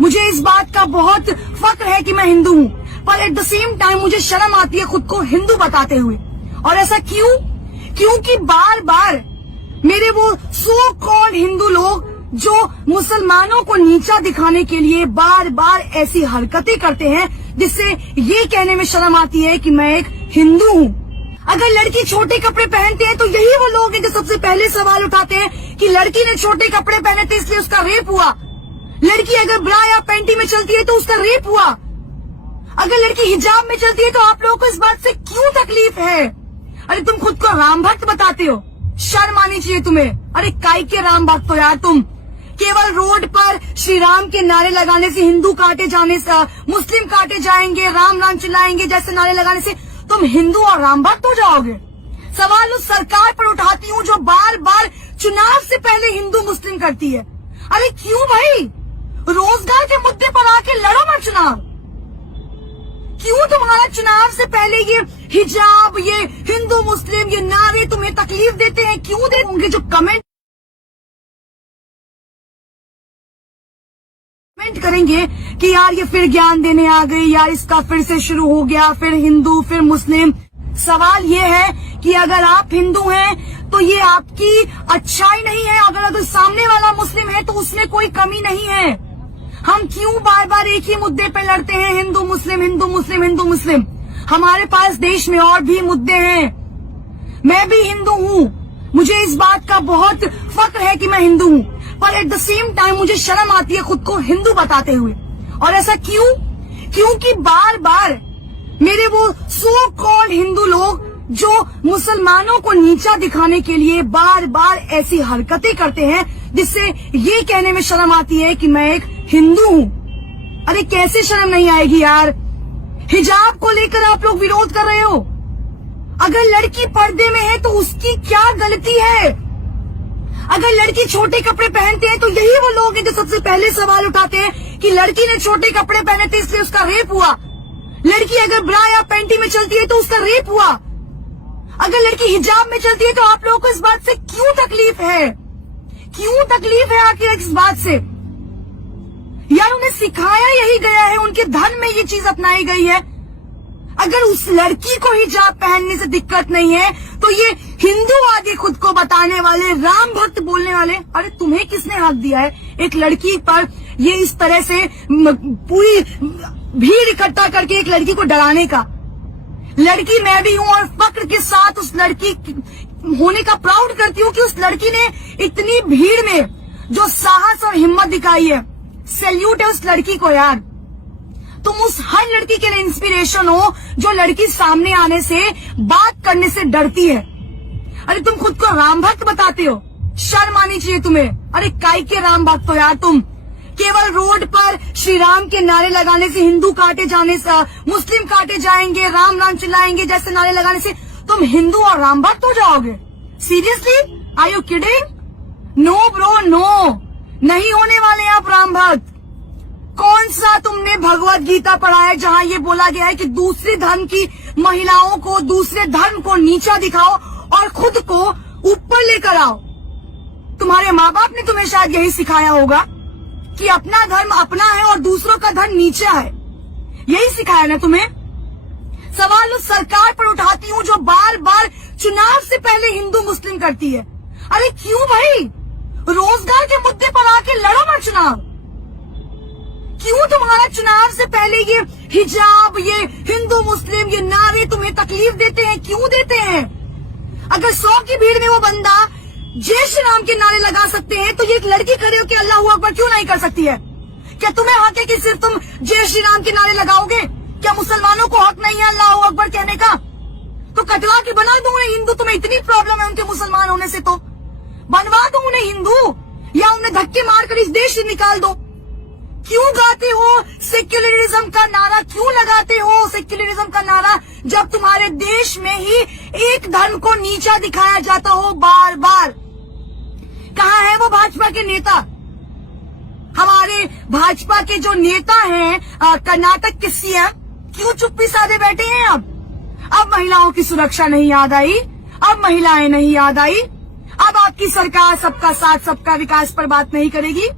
मुझे इस बात का बहुत फक्र है कि मैं हिंदू हूँ, पर एट द सेम टाइम मुझे शर्म आती है खुद को हिंदू बताते हुए। और ऐसा क्यों? क्योंकि बार बार मेरे वो सो कॉल्ड हिंदू लोग जो मुसलमानों को नीचा दिखाने के लिए बार बार ऐसी हरकतें करते हैं जिससे ये कहने में शर्म आती है कि मैं एक हिंदू हूँ। अगर लड़की छोटे कपड़े पहनते हैं तो यही वो लोग हैं जो सबसे पहले सवाल उठाते हैं कि लड़की ने छोटे कपड़े पहने थे इसलिए उसका रेप हुआ। लड़की अगर ब्रा या पैंटी में चलती है तो उसका रेप हुआ। अगर लड़की हिजाब में चलती है तो आप लोगों को इस बात से क्यों तकलीफ है? अरे तुम खुद को राम भक्त बताते हो, शर्म आनी चाहिए तुम्हें। अरे काय के राम भक्त हो यार तुम? केवल रोड पर श्री राम के नारे लगाने से, हिंदू काटे जाने से, मुस्लिम काटे जाएंगे, राम राम चिल्लाएंगे जैसे नारे लगाने से तुम हिंदू और राम भक्त हो जाओगे? सवाल उस सरकार पर उठाती हूँ जो बार बार चुनाव से पहले हिंदू मुस्लिम करती है। अरे क्यों भाई? रोजगार के मुद्दे पर आके लड़ो मत चुनाव। क्यों तुम्हारा चुनाव से पहले ये हिजाब, ये हिंदू मुस्लिम, ये नारे तुम्हें तकलीफ देते हैं? क्यों दे होंगे? जो कमेंट करेंगे कि यार ये फिर ज्ञान देने आ गई, यार इसका फिर से शुरू हो गया, फिर हिंदू फिर मुस्लिम। सवाल ये है कि अगर आप हिंदू हैं तो ये आपकी अच्छाई नहीं है, अगर सामने वाला मुस्लिम है तो उसमें कोई कमी नहीं है। हम क्यों बार बार एक ही मुद्दे पे लड़ते हैं, हिंदू मुस्लिम हिंदू मुस्लिम हिंदू मुस्लिम? हमारे पास देश में और भी मुद्दे हैं। मैं भी हिंदू हूँ, मुझे इस बात का बहुत फक्र है कि मैं हिंदू हूँ, पर एट द सेम टाइम मुझे शर्म आती है खुद को हिंदू बताते हुए। और ऐसा क्यों? क्योंकि बार बार मेरे वो सो कॉल्ड हिंदू लोग जो मुसलमानों को नीचा दिखाने के लिए बार बार ऐसी हरकतें करते हैं जिससे ये कहने में शर्म आती है कि मैं एक हिंदू हूँ। अरे कैसे शर्म नहीं आएगी यार? हिजाब को लेकर आप लोग विरोध कर रहे हो। अगर लड़की पर्दे में है तो उसकी क्या गलती है? अगर लड़की छोटे कपड़े पहनते हैं तो यही वो लोग हैं जो सबसे पहले सवाल उठाते हैं कि लड़की ने छोटे कपड़े पहने थे इसलिए उसका रेप हुआ। लड़की अगर ब्रा या पैंटी में चलती है तो उसका रेप हुआ। अगर लड़की हिजाब में चलती है तो आप लोगों को इस बात से क्यों तकलीफ है? क्यों तकलीफ है आखिर इस बात से? यार उन्हें सिखाया यही गया है, उनके धर्म में ये चीज अपनाई गई है। अगर उस लड़की को हिजाब पहनने से दिक्कत नहीं है तो ये हिंदू आगे खुद को बताने वाले, राम भक्त बोलने वाले, अरे तुम्हें किसने हक दिया है एक लड़की पर ये इस तरह से पूरी भीड़ इकट्ठा करके एक लड़की को डराने का? लड़की मैं भी हूँ और फक्र के साथ उस लड़की होने का प्राउड करती हूँ कि उस लड़की ने इतनी भीड़ में जो साहस और हिम्मत दिखाई है। सैल्यूट है उस लड़की को यार। तुम उस हर लड़की के लिए इंस्पिरेशन हो जो लड़की सामने आने से, बात करने से डरती है। अरे तुम खुद को राम भक्त बताते हो, शर्म आनी चाहिए तुम्हें। अरे काय के राम भक्त हो यार तुम? केवल रोड पर श्री राम के नारे लगाने से, हिंदू काटे जाने से, मुस्लिम काटे जाएंगे, राम राम चिल्लाएंगे जैसे नारे लगाने से तुम हिंदू और राम भक्त हो जाओगे? Seriously? Are you kidding? No bro no, नहीं होने वाले आप राम भक्त। कौन सा तुमने भगवत गीता पढ़ा है जहाँ ये बोला गया है कि दूसरे धर्म की महिलाओं को, दूसरे धर्म को नीचा दिखाओ और खुद को ऊपर लेकर आओ? तुम्हारे माँ बाप ने तुम्हें शायद यही सिखाया होगा कि अपना धर्म अपना है और दूसरों का धर्म नीचा है। यही सिखाया ना तुम्हें? सवाल उस सरकार पर उठाती हूँ जो बार बार चुनाव से पहले हिंदू मुस्लिम करती है। अरे क्यों भाई? रोजगार के मुद्दे पर आके लड़ो मत चुनाव। क्यों तुम्हारा चुनाव से पहले ये हिजाब, ये हिंदू मुस्लिम, ये नारे तुम्हें तकलीफ देते हैं? क्यों देते हैं? अगर 100 की भीड़ में वो बंदा जय श्री राम के नारे लगा सकते हैं तो ये एक लड़की खड़े होकर अल्लाह अकबर क्यों नहीं कर सकती है? क्या तुम्हें हक है कि सिर्फ तुम जय श्री राम के नारे लगाओगे? क्या मुसलमानों को हक नहीं है अल्लाह अकबर कहने का? तो कटवा के बना दो उन्हें हिंदू। तुम्हें इतनी प्रॉब्लम है उनके मुसलमान होने से तो बनवा दो उन्हें हिंदू, या उन्हें धक्के मारकर इस देश से निकाल दो। क्यों गाते हो सेक्युलरिज्म का नारा? क्यों लगाते हो सेक्युलरिज्म का नारा जब तुम्हारे देश में ही एक धर्म को नीचा दिखाया जाता हो बार बार? कहाँ है वो भाजपा के नेता? हमारे भाजपा के जो नेता हैं कर्नाटक के सीएम, क्यों चुप्पी साधे बैठे हैं? अब महिलाओं की सुरक्षा नहीं याद आई, अब महिलाएं नहीं याद आई, अब आपकी सरकार सबका साथ सबका विकास पर बात नहीं करेगी।